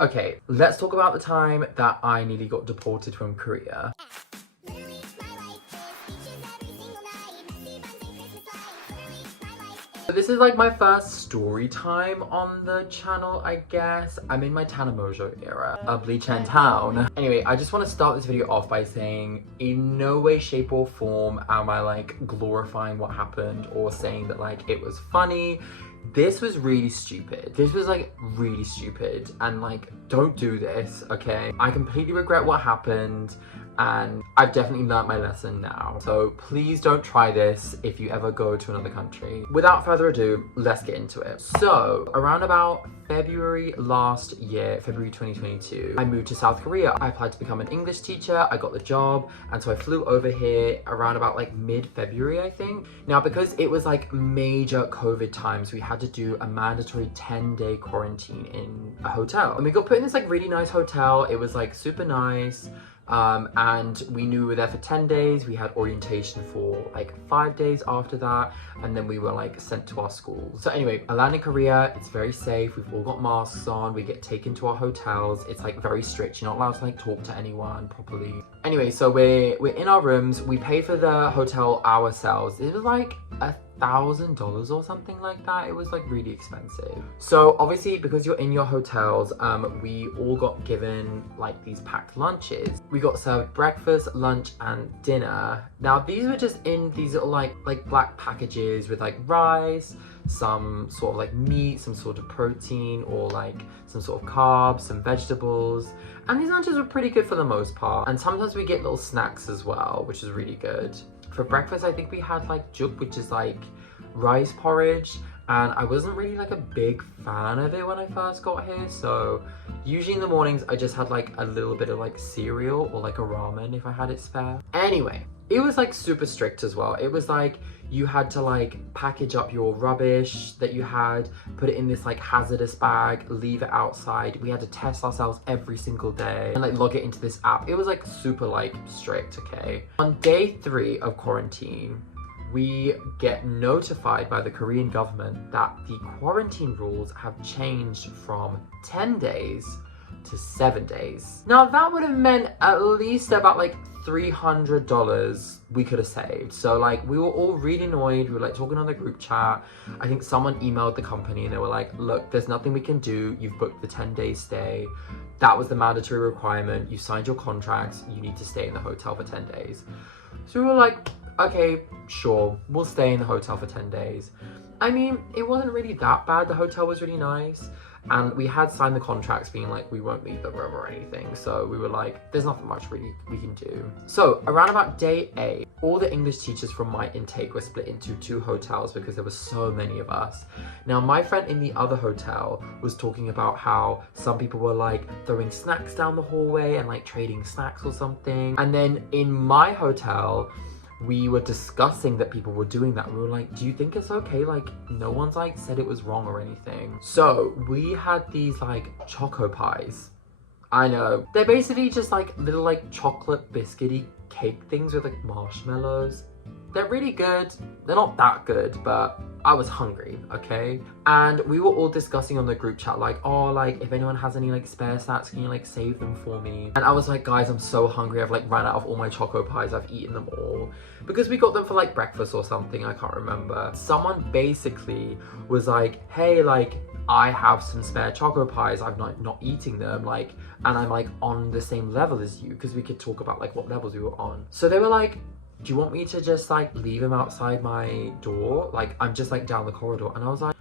Okay, let's talk about the time that I nearly got deported from Korea. So this is like my first story time on the channel, I guess. I'm in my Tanamojo era of Lee-Chen Town. Anyway, I just want to start this video off by saying in no way, shape or form am I like glorifying what happened or saying that like it was funny. This was really stupid. This was like really stupid and like don't do this, okay? I completely regret what happened and I've definitely learned my lesson now. So please don't try this if you ever go to another country. Without further ado, let's get into it. So around about February last year, February 2022, I moved to South Korea. I applied to become an English teacher. I got the job. And so I flew over here around about like mid-February, I think. Now, because it was like major COVID times, we had to do a mandatory 10-day quarantine in a hotel. And we got put in this like really nice hotel. It was like super nice. And we knew we were there for 10 days. We had orientation for like 5 days after that. And then we were like sent to our schools. So anyway, I landed in Korea. It's very safe. We've all got masks on. We get taken to our hotels. It's like very strict. You're not allowed to like talk to anyone properly. Anyway, so we're in our rooms. We pay for the hotel ourselves. It was like $1,000 or something like that. It was like really expensive. So obviously because you're in your hotels, we all got given like these packed lunches. We got served breakfast, lunch and dinner. Now these were just in these little like black packages with like rice, some sort of like meat, some sort of protein or like some sort of carbs, some vegetables. And these lunches were pretty good for the most part. And sometimes we get little snacks as well, which is really good. For breakfast, I think we had like juk, which is like rice porridge, and I wasn't really like a big fan of it when I first got here. So usually in the mornings, I just had like a little bit of like cereal or like a ramen if I had it spare. Anyway, it was like super strict as well. It was like you had to like package up your rubbish that you had, put it in this like hazardous bag, leave it outside. We had to test ourselves every single day and like log it into this app. It was like super like strict, okay? On day 3 of quarantine, we get notified by the Korean government that the quarantine rules have changed from 10 days to 7 days. Now that would have meant at least about like $300 we could have saved. So like we were all really annoyed. We were like talking on the group chat. I think someone emailed the company and they were like, look, there's nothing we can do. You've booked the 10-day stay. That was the mandatory requirement. You signed your contracts. You need to stay in the hotel for 10 days. So we were like, okay, sure, we'll stay in the hotel for 10 days. I mean, it wasn't really that bad. The hotel was really nice. And we had signed the contracts being like, we won't leave the room or anything. So we were like, there's nothing much really we can do. So around about day 8, all the English teachers from my intake were split into 2 hotels because there were so many of us. Now my friend in the other hotel was talking about how some people were like throwing snacks down the hallway and like trading snacks or something. And then in my hotel, we were discussing that people were doing that. We were like, do you think it's okay? Like, no one's like said it was wrong or anything. So we had these like choco pies. I know. They're basically just like little like chocolate biscuity cake things with like marshmallows. They're really good. They're not that good, but I was hungry, okay? And we were all discussing on the group chat like, oh, like if anyone has any like spare snacks, can you like save them for me? And I was like, guys, I'm so hungry. I've like ran out of all my choco pies. I've eaten them all. Because we got them for like breakfast or something, I can't remember. Someone basically was like, hey, like I have some spare choco pies. I'm not eating them, like, and I'm like on the same level as you, because we could talk about like what levels we were on. So they were like, do you want me to just like leave him outside my door? Like I'm just like down the corridor. And I was like,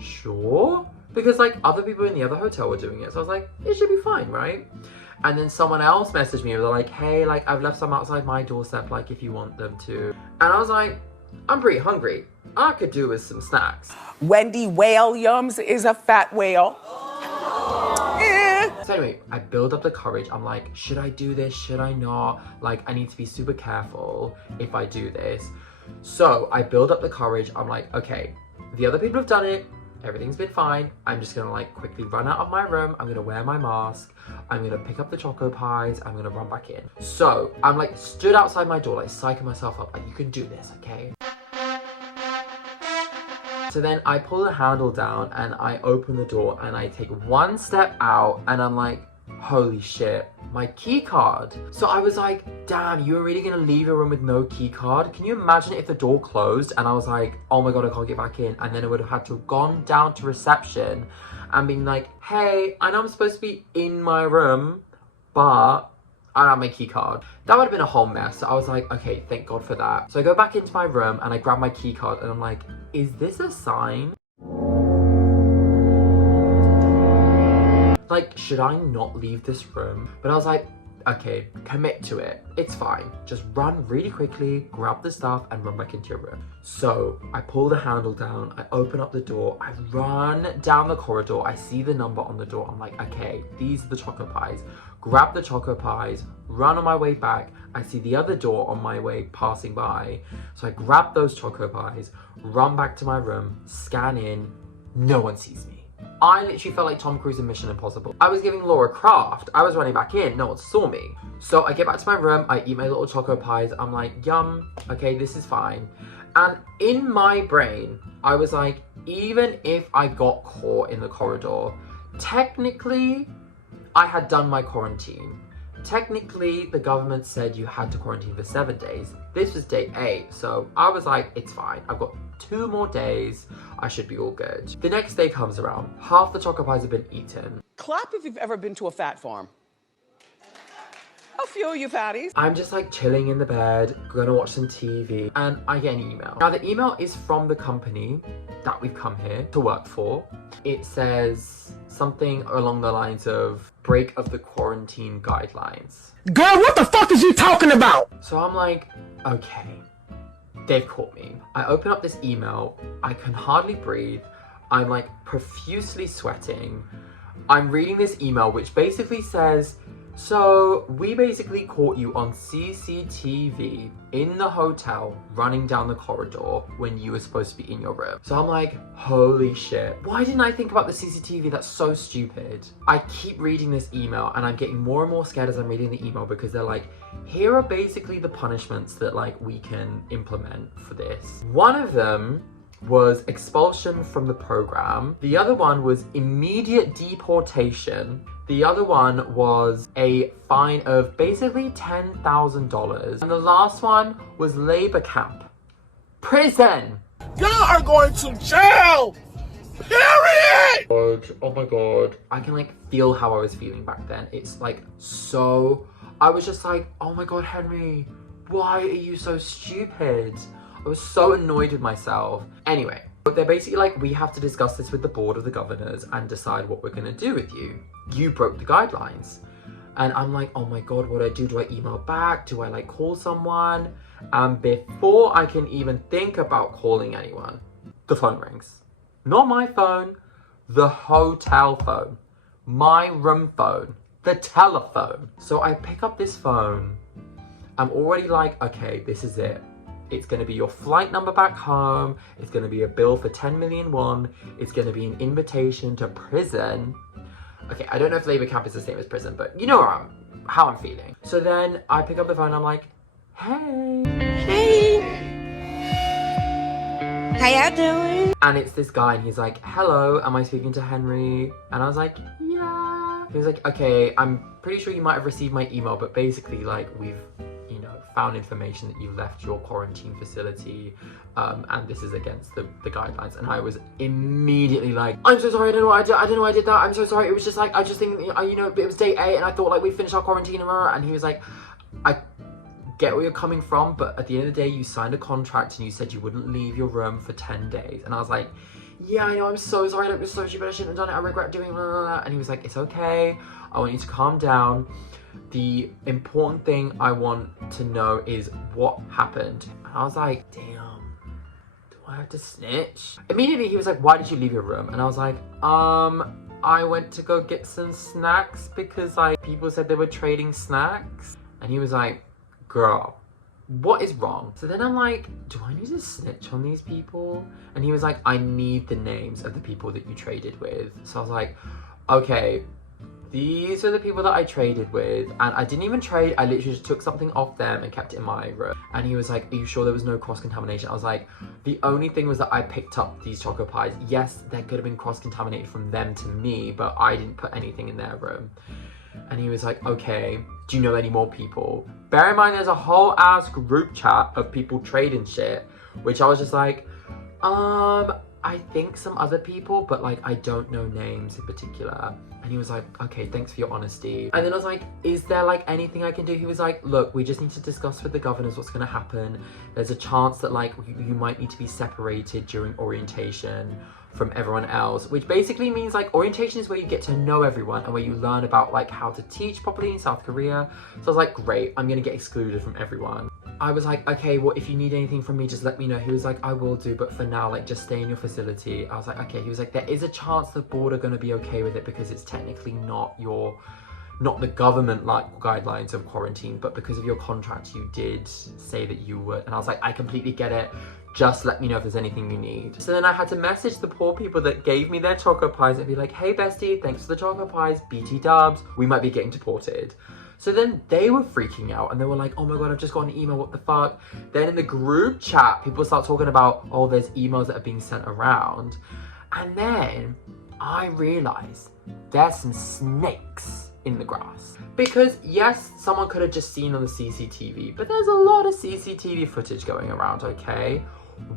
sure. Because like other people in the other hotel were doing it. So I was like, it should be fine, right? And then someone else messaged me. They're like, hey, like I've left some outside my doorstep, like if you want them to. And I was like, I'm pretty hungry. I could do with some snacks. Wendy Whale Yums is a fat whale. So anyway, I build up the courage. I'm like, should I do this? Should I not? Like, I need to be super careful if I do this. So I build up the courage. I'm like, okay, the other people have done it. Everything's been fine. I'm just gonna like quickly run out of my room. I'm gonna wear my mask. I'm gonna pick up the choco pies. I'm gonna run back in. So I'm like stood outside my door, like psyching myself up. Like, you can do this, okay? So then I pull the handle down and I open the door and I take one step out and I'm like, holy shit, my key card. So I was like, damn, you're really gonna leave your room with no key card? Can you imagine if the door closed and I was like, oh my God, I can't get back in. And then I would have had to have gone down to reception and been like, hey, I know I'm supposed to be in my room, but I don't have my key card. That would have been a whole mess. So I was like, okay, thank God for that. So I go back into my room and I grab my key card and I'm like, is this a sign? Like, should I not leave this room? But I was like, okay, commit to it. It's fine. Just run really quickly, grab the stuff and run back into your room. So I pull the handle down, I open up the door, I run down the corridor, I see the number on the door. I'm like, okay, these are the choco pies. Grab the choco pies, run on my way back. I see the other door on my way passing by. So I grab those choco pies, run back to my room, scan in, no one sees me. I literally felt like Tom Cruise in Mission Impossible. I was giving Laura Croft. I was running back in. No one saw me. So I get back to my room. I eat my little choco pies. I'm like, yum. Okay, this is fine. And in my brain, I was like, even if I got caught in the corridor, technically, I had done my quarantine. Technically, the government said you had to quarantine for 7 days. This was day 8, so I was like, it's fine. I've got 2 more days. I should be all good. The next day comes around. Half the choco pies have been eaten. Clap if you've ever been to a fat farm. A few of you fatties. I'm just like chilling in the bed, gonna watch some TV, and I get an email. Now the email is from the company that we've come here to work for. It says something along the lines of break of the quarantine guidelines. Girl, what the fuck is you talking about? So I'm like, okay, they've caught me. I open up this email, I can hardly breathe. I'm like profusely sweating. I'm reading this email which basically says, so we basically caught you on CCTV in the hotel running down the corridor when you were supposed to be in your room. So I'm like, holy shit. Why didn't I think about the CCTV? That's so stupid. I keep reading this email and I'm getting more and more scared as I'm reading the email because they're like, here are basically the punishments that like we can implement for this. One of them was expulsion from the program. The other one was immediate deportation. The other one was a fine of basically $10,000. And the last one was labor camp. Prison! Y'all are going to jail! Period! Oh my God. I can like feel how I was feeling back then. It's like so, I was just like, oh my God, Henry, why are you so stupid? I was so annoyed with myself. Anyway, but they're basically like, we have to discuss this with the board of the governors and decide what we're gonna do with you. You broke the guidelines. And I'm like, oh my God, what do I do? Do I email back? Do I like call someone? And before I can even think about calling anyone, the phone rings. Not my phone, the hotel phone, my room phone, the telephone. So I pick up this phone. I'm already like, okay, this is it. It's going to be your flight number back home. It's going to be a bill for 10 million won. It's going to be an invitation to prison. Okay, I don't know if labor camp is the same as prison, but you know how I'm feeling. So then I pick up the phone and I'm like, hey. Hey. How y'all doing? And it's this guy and he's like, hello, am I speaking to Henry? And I was like, yeah. He was like, okay, I'm pretty sure you might have received my email, but basically like we've found information that you left your quarantine facility and this is against the guidelines. And I was immediately like, I'm so sorry, I don't know why I did that, I'm so sorry, it was just like, I just think, you know, it was day 8 and I thought like we finished our quarantine and he was like, I get where you're coming from, but at the end of the day you signed a contract and you said you wouldn't leave your room for 10 days. And I was like, yeah, I know, I'm so sorry, that was so stupid, I shouldn't have done it, I regret doing it, blah, blah, blah. And he was like, it's okay, I want you to calm down. The important thing I want to know is what happened. And I was like, damn, do I have to snitch? Immediately he was like, why did you leave your room? And I was like, I went to go get some snacks because like people said they were trading snacks. And he was like, girl, what is wrong? So then I'm like, do I need to snitch on these people? And he was like, I need the names of the people that you traded with. So I was like, okay, These are the people that I traded with, and I didn't even trade. I literally just took something off them and kept it in my room. And he was like, are you sure there was no cross-contamination? I was like, the only thing was that I picked up these choco pies. Yes, there could have been cross-contaminated from them to me, but I didn't put anything in their room. And he was like, okay, do you know any more people? Bear in mind, there's a whole ass group chat of people trading shit, which I was just like, I think some other people, but like, I don't know names in particular. And he was like, okay, thanks for your honesty. And then I was like, is there like anything I can do? He was like, look, we just need to discuss with the governors what's gonna happen. There's a chance that like you might need to be separated during orientation from everyone else, which basically means like orientation is where you get to know everyone and where you learn about like how to teach properly in South Korea. So I was like, great, I'm gonna get excluded from everyone. I was like, okay, well, if you need anything from me, just let me know. He was like, I will do, but for now, like, just stay in your facility. I was like, okay. He was like, there is a chance the board are going to be okay with it because it's technically not the government like guidelines of quarantine, but because of your contract, you did say that you would. And I was like, I completely get it. Just let me know if there's anything you need. So then I had to message the poor people that gave me their choco pies and be like, hey, bestie, thanks for the choco pies, BT dubs. We might be getting deported. So then they were freaking out and they were like, oh my God, I've just got an email, what the fuck? Then in the group chat, people start talking about, oh, there's emails that are being sent around. And then I realized there's some snakes in the grass. Because yes, someone could have just seen on the CCTV, but there's a lot of CCTV footage going around, okay?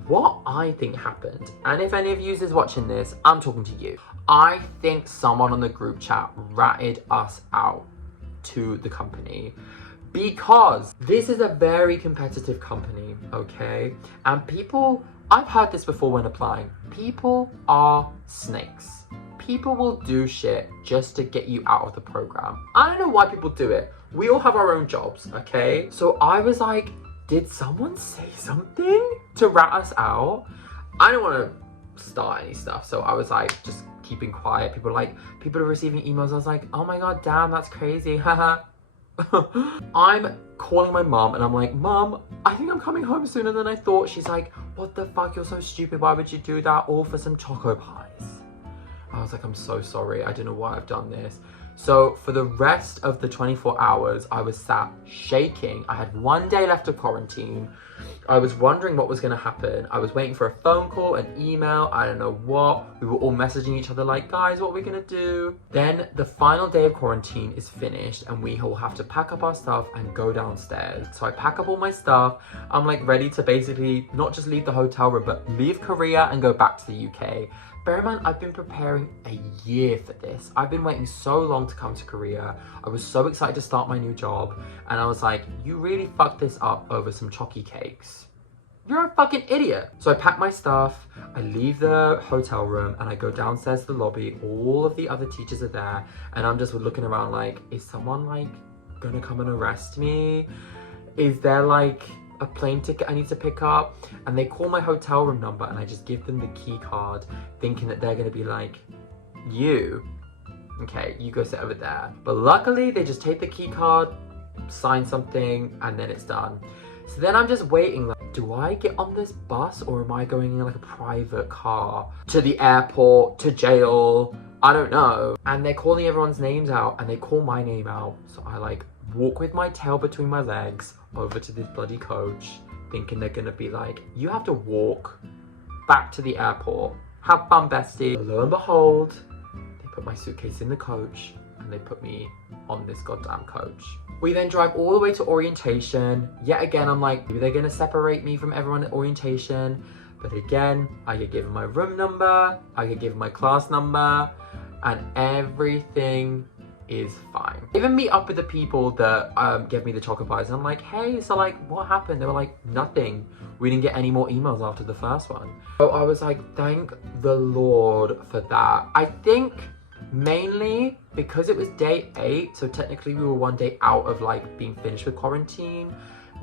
What I think happened, and if any of you is watching this, I'm talking to you. I think someone on the group chat ratted us out to the company because this is a very competitive company, okay? And people, I've heard this before when applying, people are snakes. People will do shit just to get you out of the program. I don't know why people do it. We all have our own jobs, okay? So I was like, did someone say something to rat us out? I don't want to start any stuff, so I was like, just keeping quiet. People are receiving emails. I was like, oh my God, damn, that's crazy. Haha. I'm calling my mom and I'm like, Mom, I think I'm coming home sooner than I thought. She's like, what the fuck? You're so stupid. Why would you do that? All for some choco pies. I was like, I'm so sorry. I don't know why I've done this. So for the rest of the 24 hours, I was sat shaking. I had 1 day left of quarantine. I was wondering what was going to happen. I was waiting for a phone call, an email, I don't know what. We were all messaging each other like, guys, what are we going to do? Then the final day of quarantine is finished and we all have to pack up our stuff and go downstairs. So I pack up all my stuff. I'm like ready to basically not just leave the hotel room, but leave Korea and go back to the UK. Bear in mind, I've been preparing a year for this. I've been waiting so long to come to Korea. I was so excited to start my new job. And I was like, you really fucked this up over some chocky cakes. You're a fucking idiot. So I pack my stuff, I leave the hotel room and I go downstairs to the lobby. All of the other teachers are there. And I'm just looking around like, is someone like gonna come and arrest me? Is there like a plane ticket I need to pick up? And they call my hotel room number and I just give them the key card thinking that they're gonna be like, okay, you go sit over there. But luckily they just take the key card, sign something, and then it's done. So then I'm just waiting like, do I get on this bus or am I going in like a private car to the airport, to jail? I don't know. And they're calling everyone's names out and they call my name out. So I like walk with my tail between my legs over to this bloody coach thinking they're gonna be like, you have to walk back to the airport. Have fun, bestie. Lo and behold, they put my suitcase in the coach and they put me on this goddamn coach. We then drive all the way to orientation. Yet again, I'm like, maybe they're gonna separate me from everyone at orientation. But again, I get given my room number, I get given my class number, and everything is fine. I even meet up with the people that gave me the chocolate pies and I'm like, hey, so like what happened? They were like, nothing. We didn't get any more emails after the first one. So I was like, thank the Lord for that. I think mainly because it was day 8, so technically we were 1 day out of like being finished with quarantine.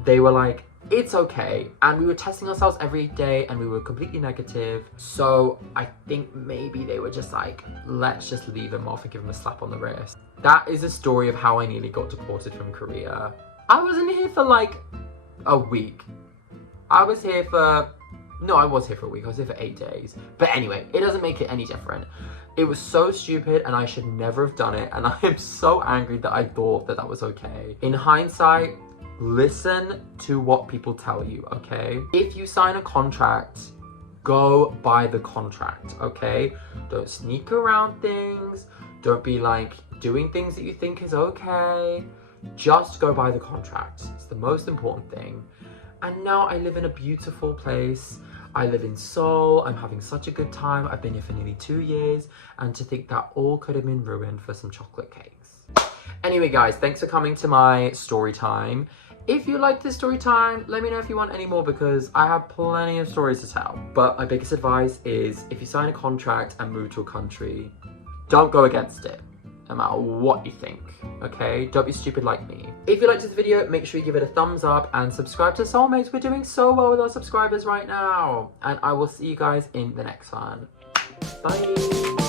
They were like, it's okay. And we were testing ourselves every day and we were completely negative. So I think maybe they were just like, let's just leave him off and give him a slap on the wrist. That is a story of how I nearly got deported from Korea. I wasn't here for like a week. I was here for No, I was here for a week. I was here for 8 days. But anyway, it doesn't make it any different. It was so stupid and I should never have done it. And I am so angry that I thought that that was okay. In hindsight, listen to what people tell you, okay? If you sign a contract, go by the contract, okay? Don't sneak around things. Don't be like doing things that you think is okay. Just go by the contract. It's the most important thing. And now I live in a beautiful place. I live in Seoul. I'm having such a good time. I've been here for nearly 2 years. And to think that all could have been ruined for some chocolate cakes. Anyway, guys, thanks for coming to my story time. If you liked this story time, let me know if you want any more because I have plenty of stories to tell. But my biggest advice is if you sign a contract and move to a country, don't go against it, no matter what you think, okay? Don't be stupid like me. If you liked this video, make sure you give it a thumbs up and subscribe to Soulmates. We're doing so well with our subscribers right now. And I will see you guys in the next one. Bye.